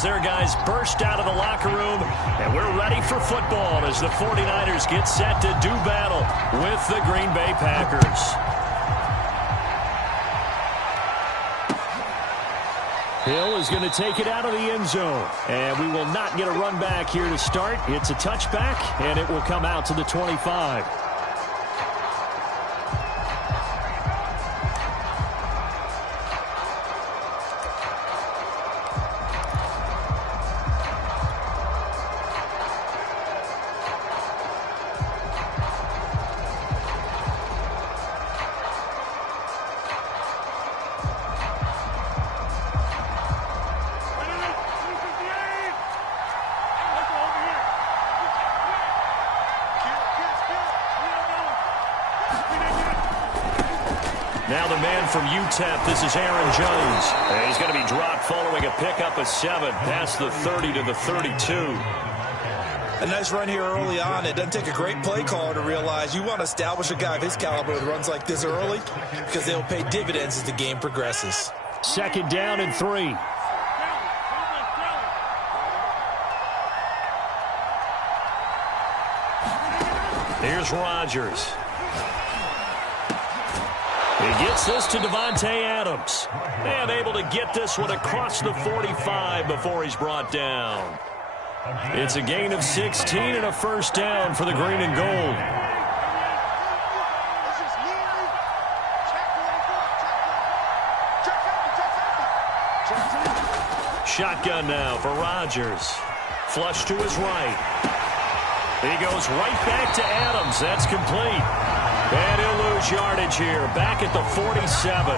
as their guys burst out of the locker room, and we're ready for football as the 49ers get set to do battle with the Green Bay Packers. Hill is going to take it out of the end zone, and we will not get a run back here to start. It's a touchback, and it will come out to the 25. Now the man from UTEP, this is Aaron Jones. And he's going to be dropped following a pickup of 7 past the 30 to the 32. A nice run here early on. It doesn't take a great play caller to realize you want to establish a guy of his caliber with runs like this early because they'll pay dividends as the game progresses. 2nd down and 3. Here's Rodgers. He gets this to Devontae Adams. And able to get this one across the 45 before he's brought down. It's a gain of 16 and a first down for the green and gold. Shotgun now for Rodgers. Flush to his right. He goes right back to Adams. That's complete. And he'll lose yardage here, back at the 47.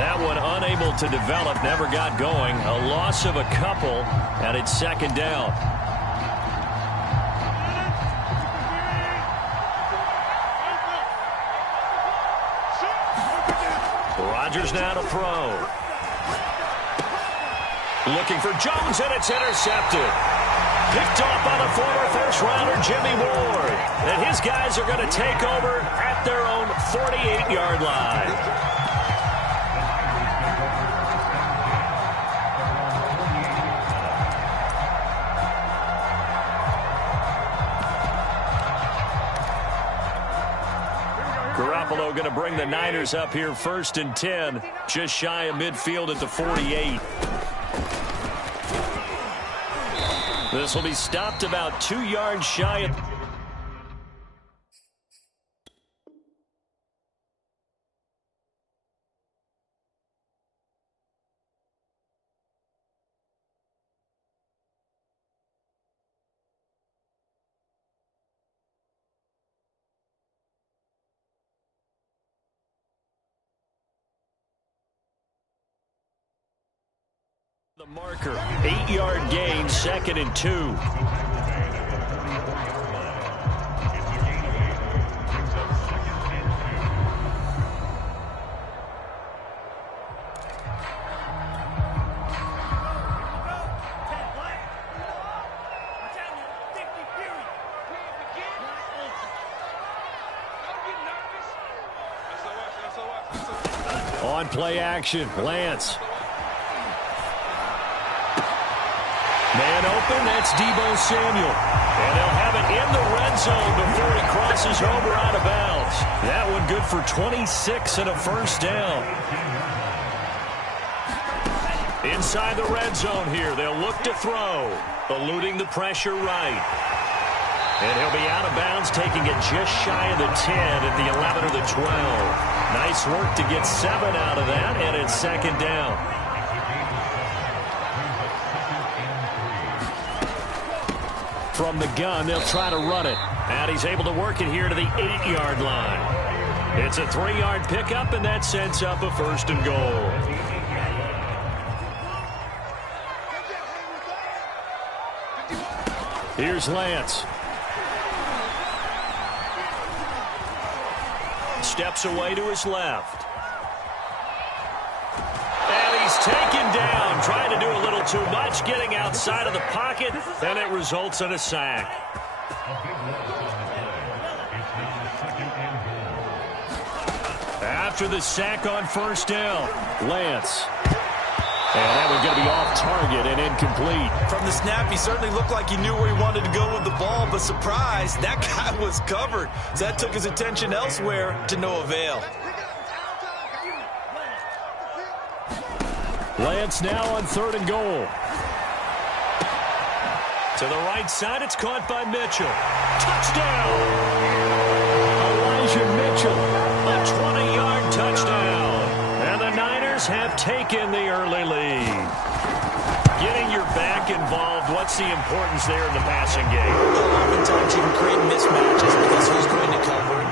That one unable to develop, never got going. A loss of a couple, and it's 2nd down. Rodgers now to throw. Looking for Jones, and it's intercepted. Picked off by the former first-rounder Jimmy Ward. And his guys are going to take over at their own 48-yard line. Garoppolo going to bring the Niners up here 1st and 10, just shy of midfield at the 48. This will be stopped about 2 yards shy of... The marker, 8-yard gain, 2nd and 2. On play action, Lance. Man open, that's Deebo Samuel. And they'll have it in the red zone before he crosses over out of bounds. That one good for 26 and a first down. Inside the red zone here, they'll look to throw. Eluding the pressure right. And he'll be out of bounds, taking it just shy of the 10 at the 11 or the 12. Nice work to get 7 out of that, and it's 2nd down. From the gun, they'll try to run it. And he's able to work it here to the 8-yard line. It's a 3-yard pickup, and that sets up a 1st and goal. Here's Lance. Steps away to his left. And he's taken down, trying to do a little too much, getting outside of the pocket, and it results in a sack. After the sack on 1st down, Lance. And that one's going to be off target and incomplete. From the snap, he certainly looked like he knew where he wanted to go with the ball, but surprise, that guy was covered. So that took his attention elsewhere to no avail. Lance now on 3rd and goal. To the right side, it's caught by Mitchell. Touchdown! Elijah Mitchell, a 20-yard touchdown. And the Niners have taken the early lead. Getting your back involved, what's the importance there in the passing game? Oftentimes you can create mismatches because who's going to cover him,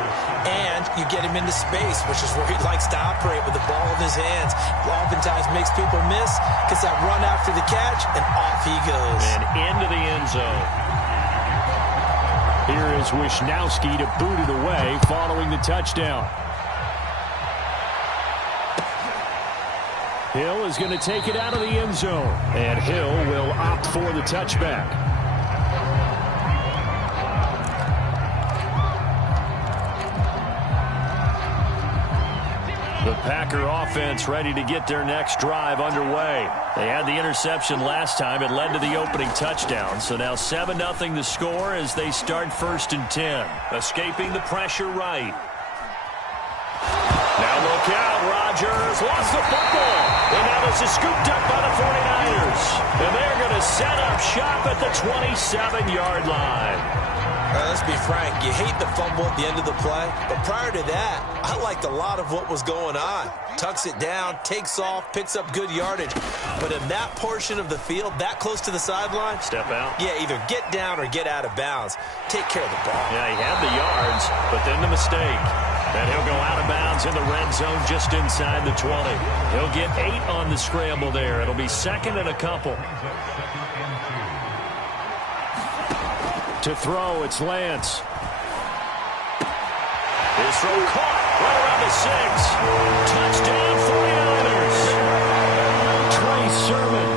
and you get him into space, which is where he likes to operate with the ball in his hands. Oftentimes makes people miss, gets that run after the catch, and off he goes. And into the end zone. Here is Wishnowski to boot it away following the touchdown. Hill is going to take it out of the end zone. And Hill will opt for the touchback. The Packer offense ready to get their next drive underway. They had the interception last time. It led to the opening touchdown. So now 7-0 the score as they start 1st and 10. Escaping the pressure right. Now look out, Rodgers lost the football. And now this is scooped up by the 49ers. And they're going to set up shop at the 27-yard line. Let's be frank, you hate the fumble at the end of the play, but prior to that, I liked a lot of what was going on. Tucks it down, takes off, picks up good yardage. But in that portion of the field, that close to the sideline, step out. Yeah, either get down or get out of bounds. Take care of the ball. Yeah, he had the yards, but then the mistake. And he'll go out of bounds in the red zone just inside the 20. He'll get 8 on the scramble there. It'll be 2nd and a couple. To throw, it's Lance. His throw caught right around the 6. Touchdown, 49ers. Trey Sermon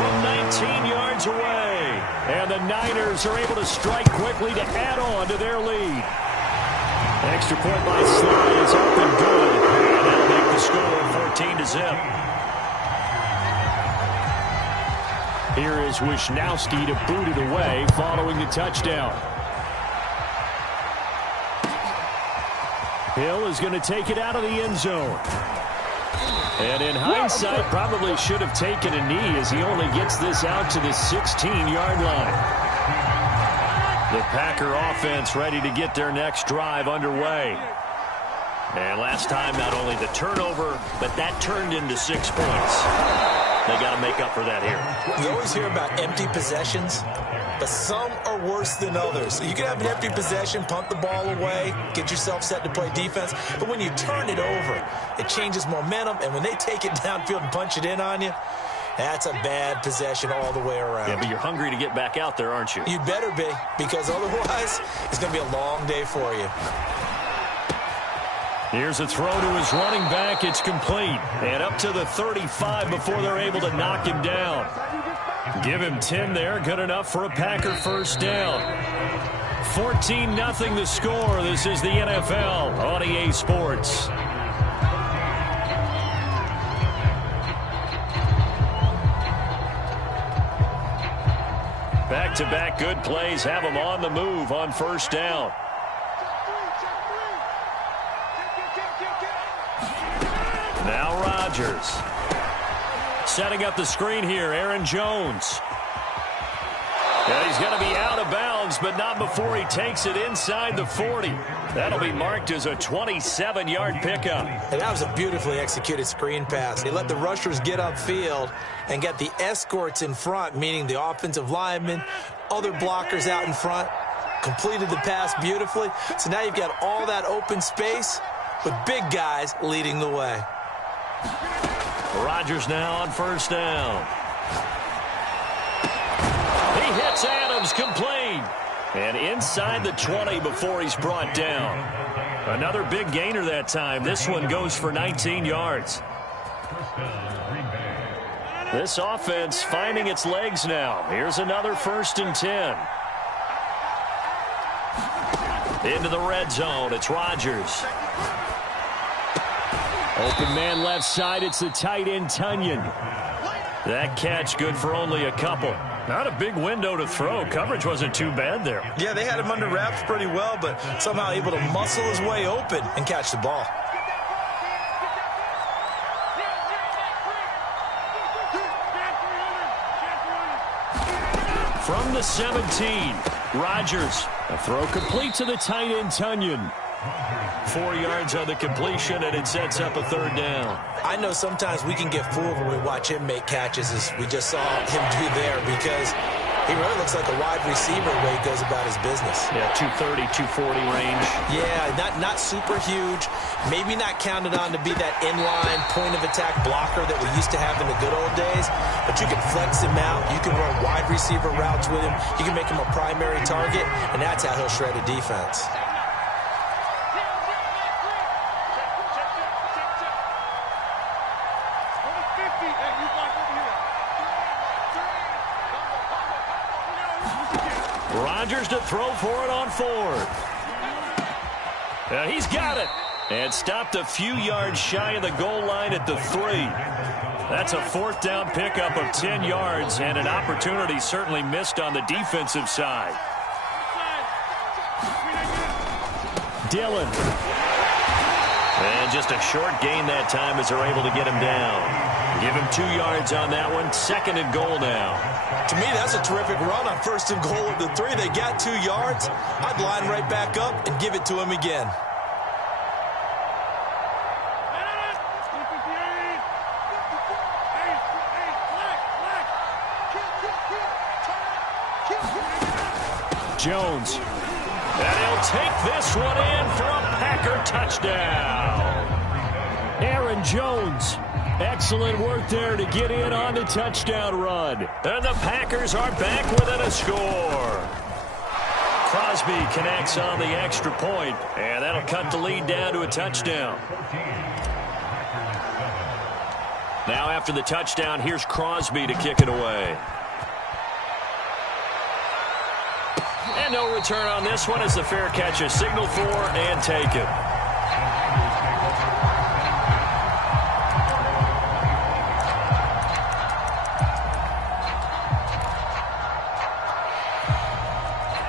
from 19 yards away. And the Niners are able to strike quickly to add on to their lead. Extra point by Sly is up and good. And that'll make the score 14-0. Here is Wishnowski to boot it away following the touchdown. Hill is going to take it out of the end zone. And in hindsight, probably should have taken a knee as he only gets this out to the 16-yard line. The Packer offense ready to get their next drive underway. And last time, not only the turnover, but that turned into 6 points. They got to make up for that here. You always hear about empty possessions, but some are worse than others. You can have an empty possession, punt the ball away, get yourself set to play defense, but when you turn it over, it changes momentum, and when they take it downfield and punch it in on you, that's a bad possession all the way around. Yeah, but you're hungry to get back out there, aren't you? You better be, because otherwise, it's going to be a long day for you. Here's a throw to his running back. It's complete. And up to the 35 before they're able to knock him down. Give him 10 there. Good enough for a Packer first down. 14-0 the score. This is the NFL on EA Sports. Back-to-back good plays have them on the move on first down. Now Rodgers. Setting up the screen here, Aaron Jones. And he's going to be out of bounds, but not before he takes it inside the 40. That'll be marked as a 27-yard pickup. And that was a beautifully executed screen pass. They let the rushers get upfield and get the escorts in front, meaning the offensive linemen, other blockers out in front, completed the pass beautifully. So now you've got all that open space with big guys leading the way. Rodgers now on first down. He hits Adams, complete. And inside the 20 before he's brought down. Another big gainer that time. This one goes for 19 yards. This offense finding its legs now. Here's another 1st and 10. Into the red zone. It's Rodgers. Open man left side. It's the tight end, Tunyon. That catch good for only a couple. Not a big window to throw. Coverage wasn't too bad there. Yeah, they had him under wraps pretty well, but somehow able to muscle his way open and catch the ball. From the 17, Rodgers. A throw complete to the tight end, Tunyon. 4 yards on the completion, and it sets up a third down. I know sometimes we can get fooled when we watch him make catches, as we just saw him do there, because he really looks like a wide receiver the way he goes about his business. Yeah, 230, 240 range. Yeah, not super huge. Maybe not counted on to be that inline point-of-attack blocker that we used to have in the good old days, but you can flex him out. You can run wide receiver routes with him. You can make him a primary target, and that's how he'll shred a defense. Rodgers to throw for it on fourth. He's got it. And stopped a few yards shy of the goal line at the 3. That's a fourth down pickup of 10 yards and an opportunity certainly missed on the defensive side. Dillon. And just a short gain that time as they're able to get him down. Give him 2 yards on that one. Second and goal now. To me, that's a terrific run on first and goal at the 3. They got 2 yards. I'd line right back up and give it to him again. Jones. And he'll take this one in for a Packer touchdown. Aaron Jones. Excellent work there to get in on the touchdown run. And the Packers are back within a score. Crosby connects on the extra point, and that'll cut the lead down to a touchdown. Now after the touchdown, here's Crosby to kick it away. And no return on this one as the fair catch is signaled for and taken.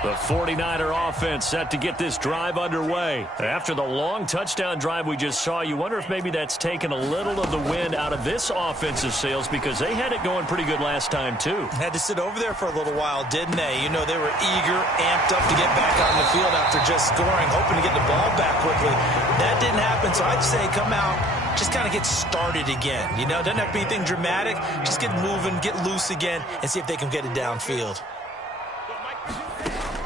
The 49er offense set to get this drive underway. After the long touchdown drive we just saw, you wonder if maybe that's taken a little of the wind out of this offensive sails because they had it going pretty good last time too. Had to sit over there for a little while, didn't they? You know, they were eager, amped up to get back on the field after just scoring, hoping to get the ball back quickly. That didn't happen, so I'd say come out, just kind of get started again. You know, doesn't have to be anything dramatic. Just get moving, get loose again, and see if they can get it downfield.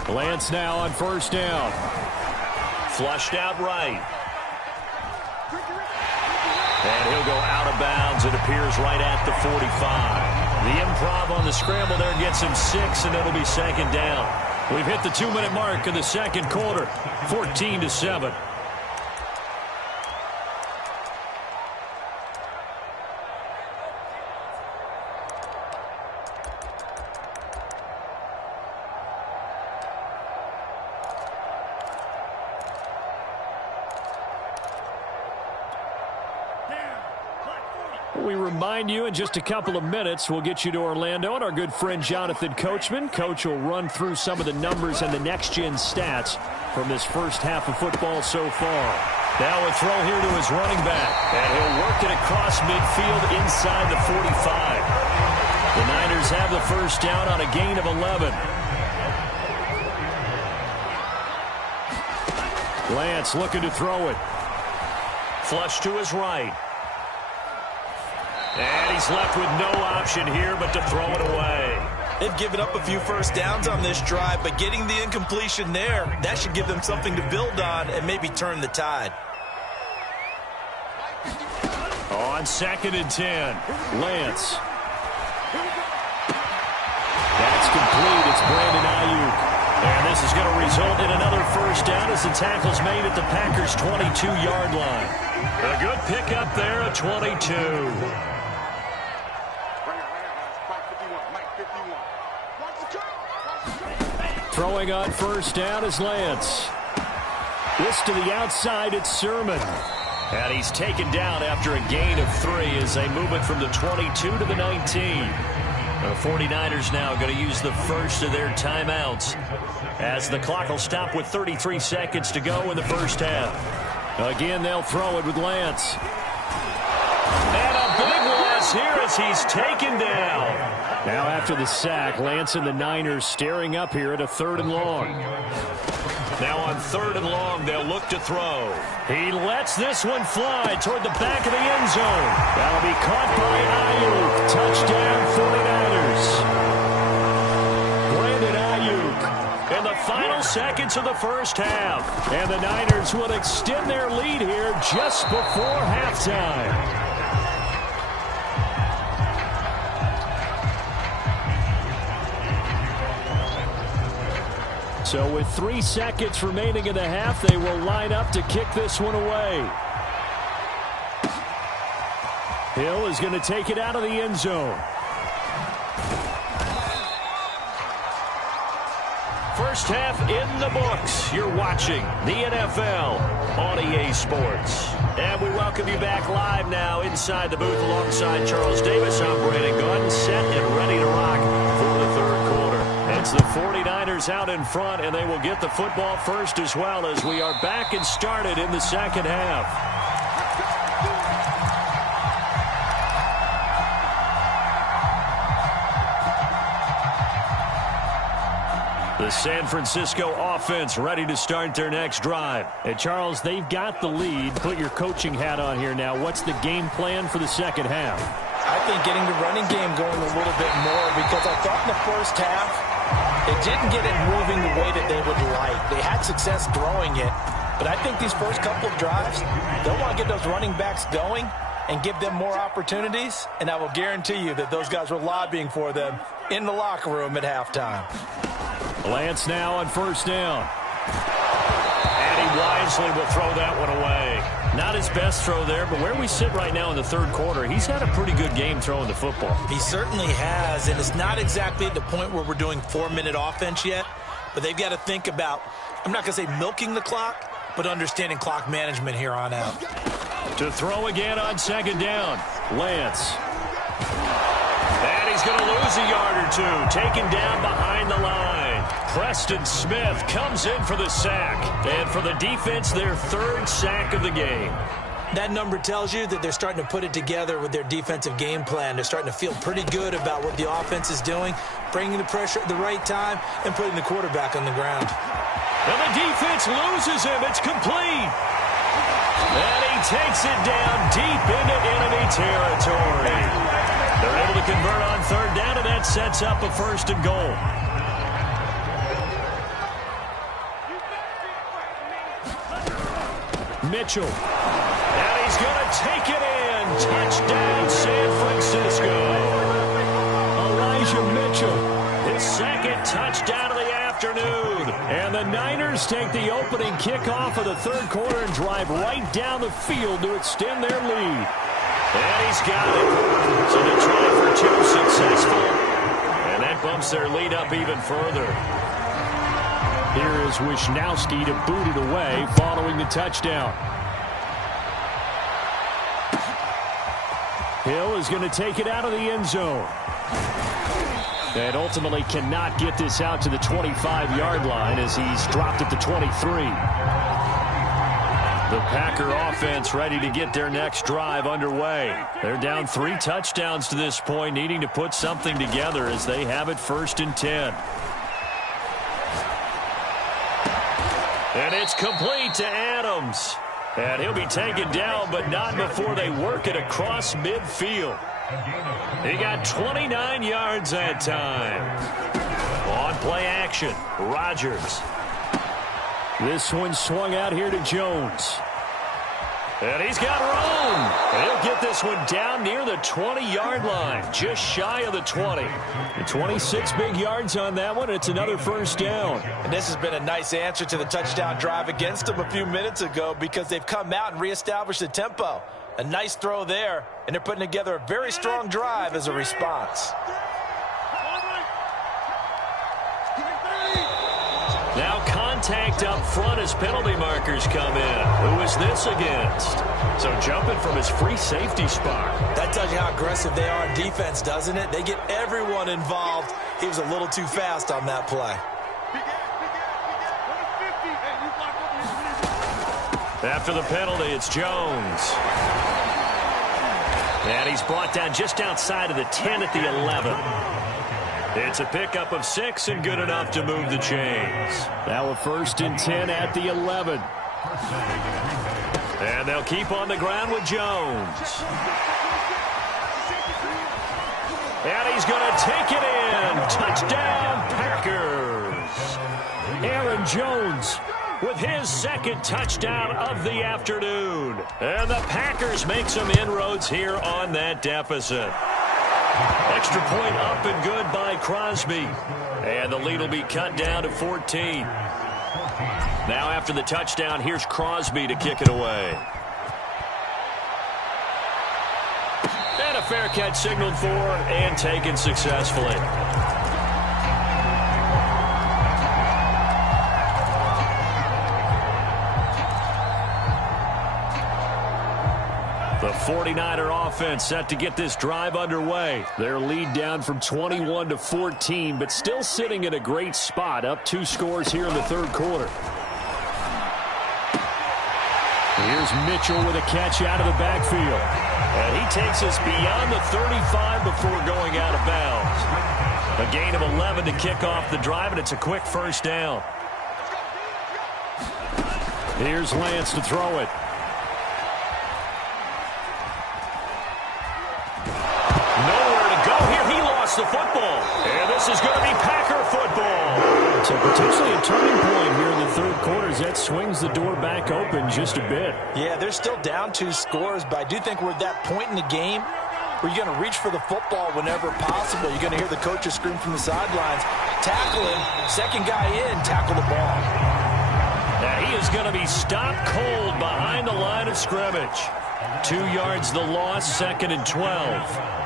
Lance now on first down. Flushed out right. And he'll go out of bounds. It appears right at the 45. The improv on the scramble there gets him 6, and it'll be second down. We've hit the 2-minute mark of the second quarter. 14-7. We remind you in just a couple of minutes we'll get you to Orlando and our good friend Jonathan Coachman. Coach will run through some of the numbers and the next-gen stats from this first half of football so far. Now a throw here to his running back, and he'll work it across midfield inside the 45. The Niners have the first down on a gain of 11. Lance looking to throw it. Flush to his right. And he's left with no option here but to throw it away. They've given up a few first downs on this drive, but getting the incompletion there, that should give them something to build on and maybe turn the tide. On 2nd and 10, Lance. That's complete. It's Brandon Ayuk. And this is going to result in another first down as the tackle's made at the Packers' 22-yard line. A good pickup there at 22. Throwing on first down is Lance. This to the outside, it's Sermon. And he's taken down after a gain of 3 as they move it from the 22 to the 19. The 49ers now going to use the first of their timeouts as the clock will stop with 33 seconds to go in the first half. Again, they'll throw it with Lance. And a big loss here as he's taken down. Now after the sack, Lance and the Niners staring up here at a 3rd and long. Now on 3rd and long, they'll look to throw. He lets this one fly toward the back of the end zone. That'll be caught by Ayuk. Touchdown 49ers. Brandon Ayuk in the final seconds of the first half. And the Niners will extend their lead here just before halftime. So with 3 seconds remaining in the half, they will line up to kick this one away. Hill is going to take it out of the end zone. First half in the books. You're watching the NFL on EA Sports. And we welcome you back live now inside the booth alongside Charles Davis. I'm Brandon Gunn, set and ready to rock for the 3rd quarter. It's the 49ers out in front, and they will get the football first as well as we are back and started in the second half. The San Francisco offense ready to start their next drive. And Charles, they've got the lead. Put your coaching hat on here now. What's the game plan for the second half? I think getting the running game going a little bit more, because I thought in the first half it didn't get it moving the way that they would like. They had success throwing it, but I think these first couple of drives, they'll want to get those running backs going and give them more opportunities, and I will guarantee you that those guys were lobbying for them in the locker room at halftime. Lance now on 1st down. And he wisely will throw that one away. Not his best throw there, but where we sit right now in the 3rd quarter, he's had a pretty good game throwing the football. He certainly has, and it's not exactly at the point where we're doing 4-minute offense yet, but they've got to think about, I'm not going to say milking the clock, but understanding clock management here on out. To throw again on 2nd down, Lance. And he's going to lose a yard or 2, taken down behind the line. Preston Smith comes in for the sack. And for the defense, their 3rd sack of the game. That number tells you that they're starting to put it together with their defensive game plan. They're starting to feel pretty good about what the offense is doing, bringing the pressure at the right time, and putting the quarterback on the ground. And the defense loses him. It's complete. And he takes it down deep into enemy territory. They're able to convert on 3rd down, and that sets up a 1st and goal. Mitchell. And he's going to take it in. Touchdown, San Francisco. Elijah Mitchell, his 2nd touchdown of the afternoon. And the Niners take the opening kickoff of the 3rd quarter and drive right down the field to extend their lead. And he's got it. So the try for 2 successful. And that bumps their lead up even further. Here is Wisnowski to boot it away following the touchdown. Hill is going to take it out of the end zone. And ultimately cannot get this out to the 25-yard line as he's dropped at the 23. The Packer offense ready to get their next drive underway. They're down 3 touchdowns to this point, needing to put something together as they have it 1st and 10. And it's complete to Adams. And he'll be taken down, but not before they work it across midfield. He got 29 yards that time. On play action, Rodgers. This one swung out here to Jones. And he's got room. And he'll get this one down near the 20-yard line, just shy of the 20. The 26 big yards on that one. It's another 1st down. And this has been a nice answer to the touchdown drive against them a few minutes ago, because they've come out and reestablished the tempo. A nice throw there, and they're putting together a very strong drive as a response. Now contact up front as penalty markers come in. Who is this against? So jumping from his free safety spot. That tells you how aggressive they are in defense, doesn't it? They get everyone involved. He was a little too fast on that play. After the penalty, it's Jones. And he's brought down just outside of the 10 at the 11. It's a pickup of 6 and good enough to move the chains. Now a 1st and 10 at the 11. And they'll keep on the ground with Jones. And he's going to take it in. Touchdown, Packers. Aaron Jones with his 2nd touchdown of the afternoon. And the Packers make some inroads here on that deficit. Extra point up and good by Crosby. And the lead will be cut down to 14. Now after the touchdown, here's Crosby to kick it away. And a fair catch signaled for and taken successfully. The 49er offense set to get this drive underway. Their lead down from 21 to 14, but still sitting in a great spot, up 2 scores here in the 3rd quarter. Here's Mitchell with a catch out of the backfield. And he takes us beyond the 35 before going out of bounds. A gain of 11 to kick off the drive, and it's a quick 1st down. Here's Lance to throw it. The football, and this is going to be Packer football. So potentially a turning point here in the 3rd quarter as that swings the door back open just a bit. Yeah, they're still down 2 scores, but I do think we're at that point in the game where you're going to reach for the football whenever possible. You're going to hear the coaches scream from the sidelines, tackle him, 2nd guy in, tackle the ball. Now he is going to be stopped cold behind the line of scrimmage. 2 yards the loss, 2nd and 12.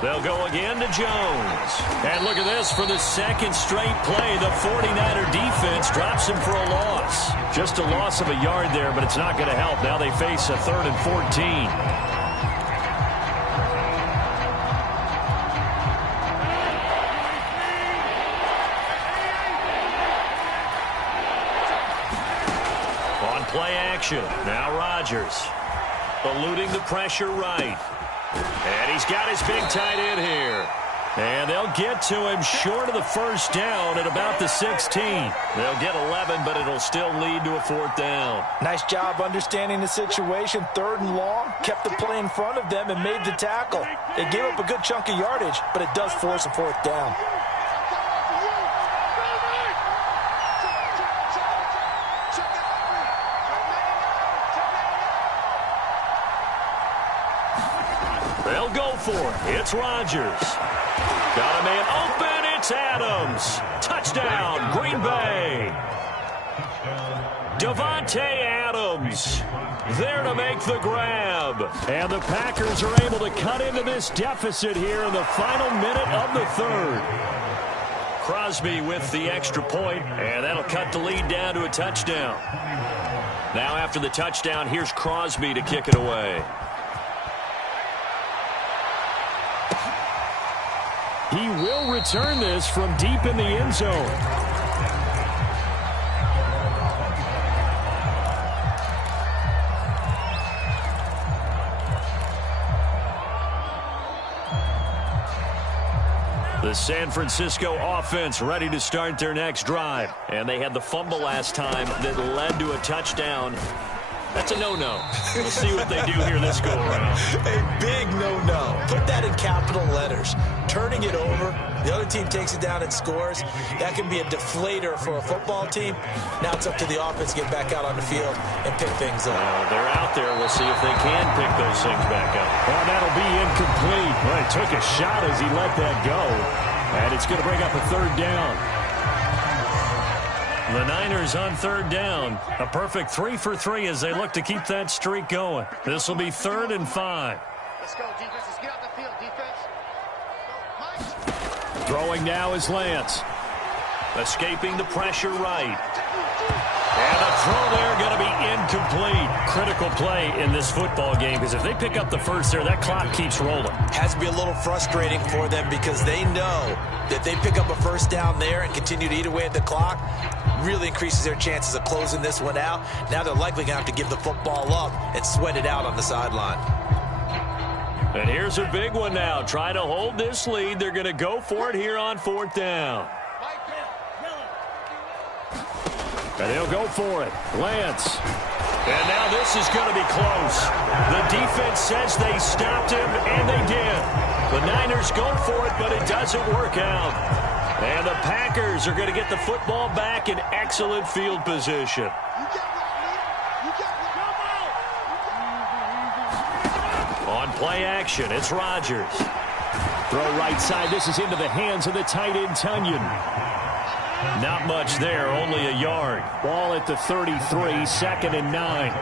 They'll go again to Jones. And look at this for the 2nd straight play. The 49er defense drops him for a loss. Just a loss of a yard there, but it's not going to help. Now they face a 3rd and 14. On play action. Now Rodgers. Eluding the pressure right. And he's got his big tight end here. And they'll get to him short of the 1st down at about the 16. They'll get 11, but it'll still lead to a 4th down. Nice job understanding the situation. 3rd and long, kept the play in front of them and made the tackle. They gave up a good chunk of yardage, but it does force a 4th down. They'll go for it. It's Rodgers. Got a man open. It's Adams. Touchdown, Green Bay. Davante Adams there to make the grab. And the Packers are able to cut into this deficit here in the final minute of the 3rd. Crosby with the extra point, and that'll cut the lead down to a touchdown. Now after the touchdown, here's Crosby to kick it away. He will return this from deep in the end zone. The San Francisco offense ready to start their next drive. And they had the fumble last time that led to a touchdown. That's a no-no. We'll see what they do here this go-around. A big no-no. Put that in capital letters. Turning it over, the other team takes it down and scores. That can be a deflator for a football team. Now it's up to the offense to get back out on the field and pick things up. They're out there. We'll see if they can pick those things back up. Well, that'll be incomplete. Well, he took a shot as he let that go. And it's going to bring up a 3rd down. The Niners on 3rd down. A perfect 3 for 3 as they look to keep that streak going. This will be 3rd and 5. Let's go, defense. Let's get out the field, defense. Throwing now is Lance. Escaping the pressure right. And the throw there going to be incomplete. Critical play in this football game because if they pick up the first there, that clock keeps rolling. Has to be a little frustrating for them because they know that they pick up a first down there and continue to eat away at the clock, really increases their chances of closing this one out. Now they're likely going to have to give the football up and sweat it out on the sideline. And here's a big one now. Trying to hold this lead. They're going to go for it here on 4th down. And they'll go for it. Lance. And now this is going to be close. The defense says they stopped him, and they did. The Niners go for it, but it doesn't work out. And the Packers are going to get the football back in excellent field position. On play action, it's Rodgers. Throw right side. This is into the hands of the tight end, Tunyon. Not much there, only a yard. Ball at the 33, 2nd and 9.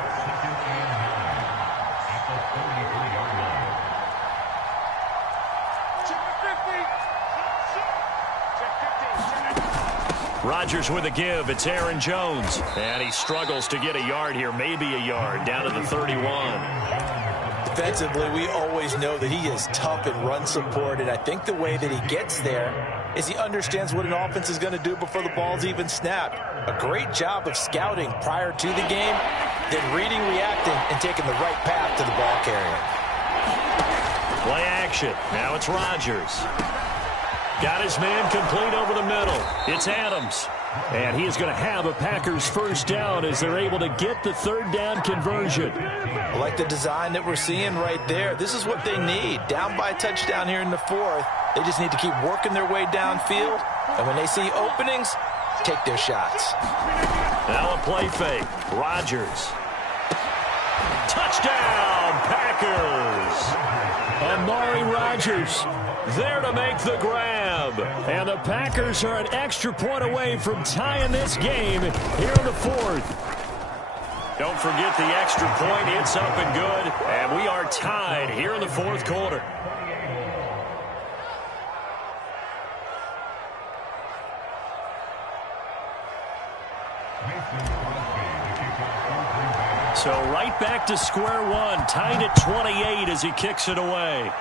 Rodgers with a give. It's Aaron Jones. And he struggles to get a yard here, maybe a yard, down to the 31. Defensively, we always know that he is tough in run support, and I think the way that he gets there is he understands what an offense is going to do before the ball's even snapped. A great job of scouting prior to the game, then reading, reacting, and taking the right path to the ball carrier. Play action. Now it's Rodgers. Got his man complete over the middle. It's Adams. And he is going to have a Packers first down as they're able to get the 3rd down conversion. I like the design that we're seeing right there. This is what they need. Down by a touchdown here in the 4th. They just need to keep working their way downfield. And when they see openings, take their shots. Now a play fake. Rodgers. Touchdown, Packers. Amari Rodgers there to make the grab. And the Packers are an extra point away from tying this game here in the 4th. Don't forget the extra point. It's up and good. And we are tied here in the 4th quarter. So right back to square one, tied at 28 as he kicks it away.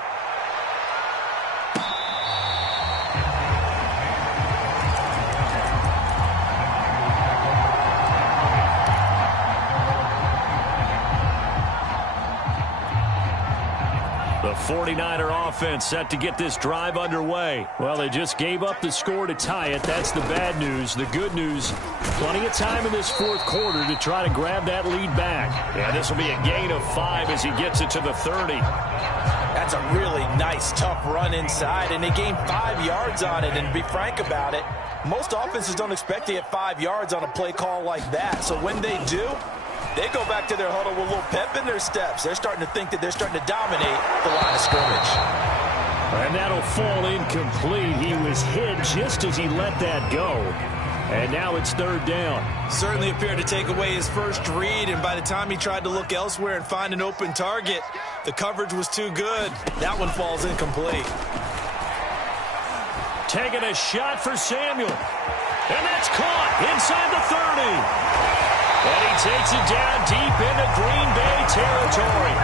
The 49er offense set to get this drive underway. Well, they just gave up the score to tie it. That's the bad news. The good news, plenty of time in this 4th quarter to try to grab that lead back. Yeah, this will be a gain of 5 as he gets it to the 30. That's a really nice, tough run inside, and they gained 5 yards on it. And to be frank about it, most offenses don't expect to get 5 yards on a play call like that. So when they do, they go back to their huddle with a little pep in their steps. They're starting to think that they're starting to dominate the line of scrimmage. And that'll fall incomplete. He was hit just as he let that go. And now it's 3rd down. Certainly appeared to take away his first read, and by the time he tried to look elsewhere and find an open target, the coverage was too good. That one falls incomplete. Taking a shot for Samuel. And that's caught inside the 30. And he takes it down deep into Green Bay territory.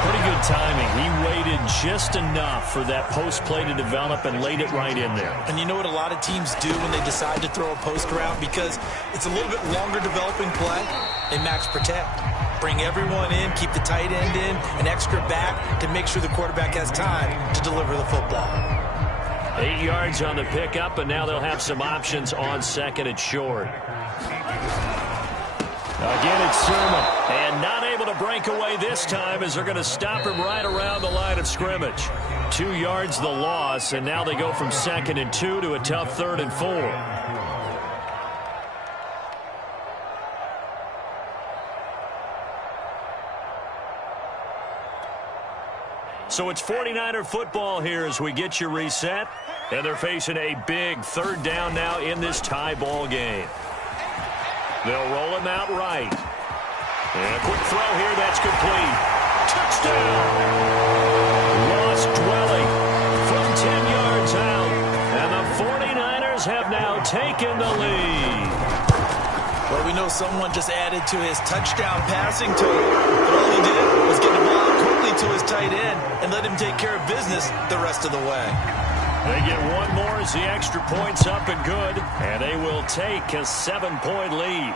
Pretty good timing. He waited just enough for that post play to develop and laid it right in there. And you know what a lot of teams do when they decide to throw a post route? Because it's a little bit longer developing play. They max protect. Bring everyone in, keep the tight end in, an extra back to make sure the quarterback has time to deliver the football. 8 yards on the pickup, and now they'll have some options on 2nd and short. Again, it's Sermon. And not able to break away this time as they're going to stop him right around the line of scrimmage. 2 yards the loss, and now they go from 2nd and 2 to a tough 3rd and 4. So it's 49er football here as we get you reset. And they're facing a big 3rd down now in this tie ball game. They'll roll him out right. And a quick throw here, that's complete. Touchdown! Lost dwelling from 10 yards out. And the 49ers Eagles have now taken the lead. Well, we know someone just added to his touchdown passing total, but all he did was get the ball quickly to his tight end and let him take care of business the rest of the way. They get one more as the extra point's up and good, and they will take a 7-point lead.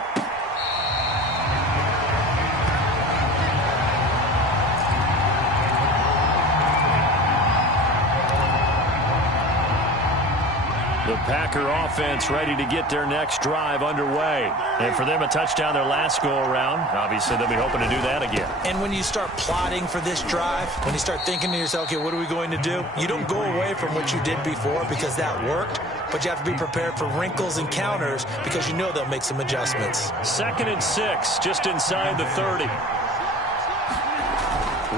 The Packer offense ready to get their next drive underway. And for them, a touchdown their last go-around. Obviously, they'll be hoping to do that again. And when you start plotting for this drive, when you start thinking to yourself, okay, what are we going to do? You don't go away from what you did before because that worked, but you have to be prepared for wrinkles and counters because you know they'll make some adjustments. 2nd and 6, just inside the 30.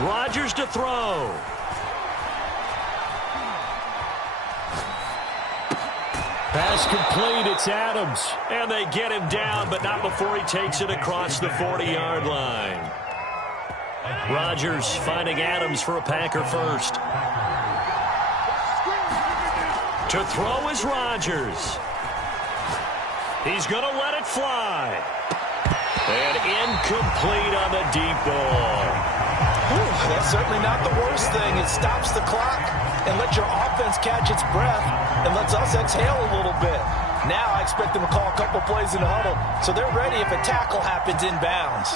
Rodgers to throw. Pass complete, it's Adams. And they get him down, but not before he takes it across the 40-yard line. Rodgers finding Adams for a Packer first. To throw is Rodgers. He's going to let it fly. And incomplete on the deep ball. Ooh, that's certainly not the worst thing. It stops the clock and lets your offense catch its breath and lets us exhale a little bit. Now I expect them to call a couple plays in the huddle, so they're ready if a tackle happens inbounds.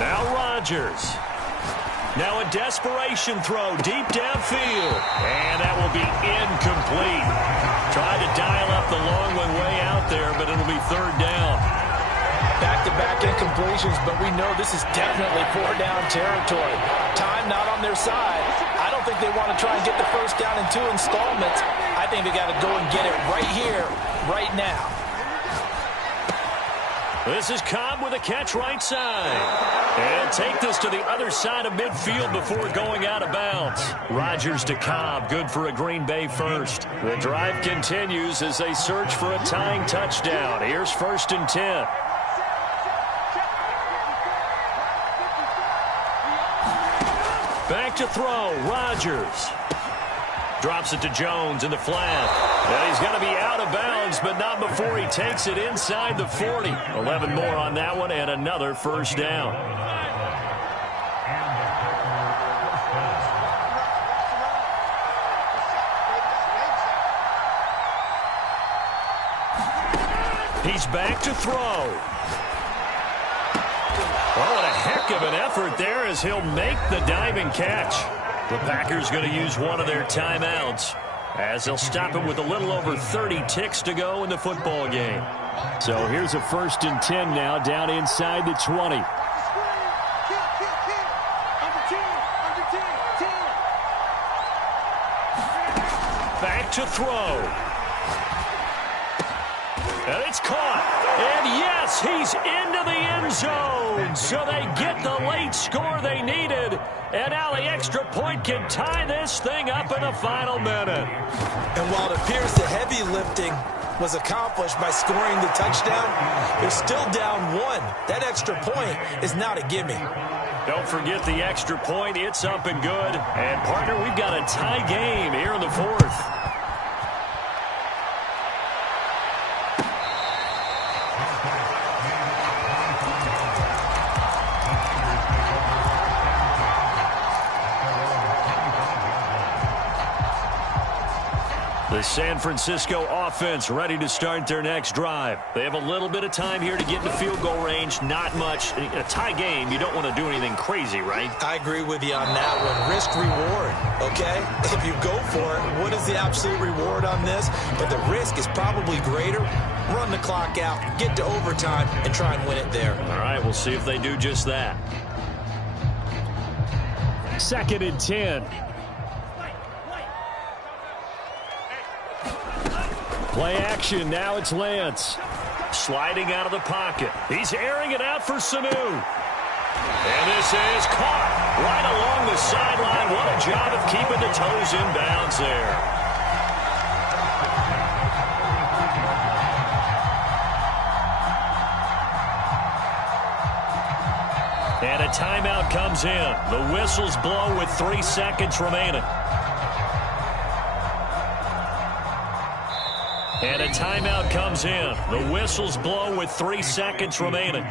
Now Rodgers. Now a desperation throw deep downfield. And that will be incomplete. Tried to dial up the long way out there, but it'll be 3rd down. Back-to-back incompletions, but we know this is definitely 4-down territory. Time not on their side. I don't think they want to try and get the first down in 2 installments. I think they got to go and get it right here, right now. This is Cobb with a catch right side. And take this to the other side of midfield before going out of bounds. Rodgers to Cobb, good for a Green Bay first. The drive continues as they search for a tying touchdown. Here's 1st and 10. Back to throw, Rodgers. Drops it to Jones in the flat. And he's going to be out of bounds, but not before he takes it inside the 40. 11 more on that one and another 1st down. He's back to throw. Oh, what a heck of an effort there as he'll make the diving catch. The Packers going to use one of their timeouts as they'll stop it with a little over 30 ticks to go in the football game. So here's a 1st and 10 now down inside the 20. Back to throw. And it's caught. And yes, he's into the end zone. So they get the late score they needed. And now the extra point can tie this thing up in the final minute. And while it appears the heavy lifting was accomplished by scoring the touchdown, they're still down 1. That extra point is not a gimme. Don't forget the extra point. It's up and good. And, partner, we've got a tie game here in the 4th. The San Francisco offense ready to start their next drive. They have a little bit of time here to get into field goal range. Not much. In a tie game, you don't want to do anything crazy, right? I agree with you on that one. Risk-reward, okay? If you go for it, what is the absolute reward on this? But the risk is probably greater. Run the clock out, get to overtime, and try and win it there. All right, we'll see if they do just that. 2nd and 10. Play action, now it's Lance. Sliding out of the pocket. He's airing it out for Sanu. And this is caught right along the sideline. What a job of keeping the toes in bounds there. And a timeout comes in. The whistles blow with 3 seconds remaining. And a timeout comes in. The whistles blow with 3 seconds remaining.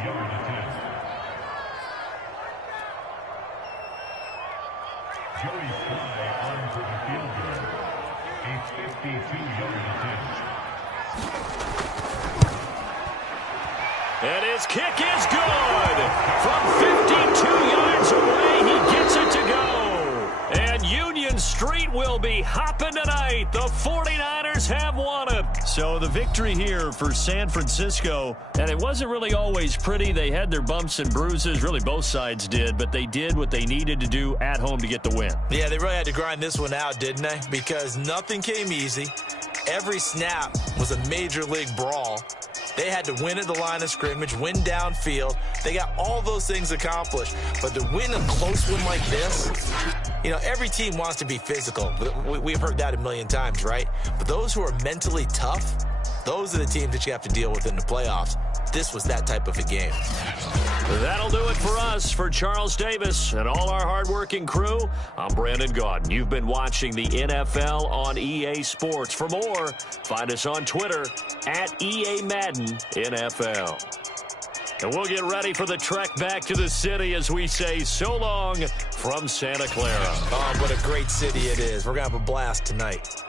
And his kick is good. From 52 yards away, he gets it to go. And Union Street will be hopping tonight. The 49ers have won it. So the victory here for San Francisco, and it wasn't really always pretty. They had their bumps and bruises. Really, both sides did, but they did what they needed to do at home to get the win. Yeah, they really had to grind this one out, didn't they? Because nothing came easy. Every snap was a major league brawl. They had to win at the line of scrimmage, win downfield. They got all those things accomplished. But to win a close one like this, you know, every team wants to be physical. We've heard that a million times, right? But those who are mentally tough, those are the teams that you have to deal with in the playoffs. This was that type of a game. That'll do it for us. For Charles Davis and all our hardworking crew, I'm Brandon Gaudin. You've been watching the NFL on EA Sports. For more, find us on Twitter at EA Madden NFL. And we'll get ready for the trek back to the city as we say so long from Santa Clara. Oh, what a great city it is. We're going to have a blast tonight.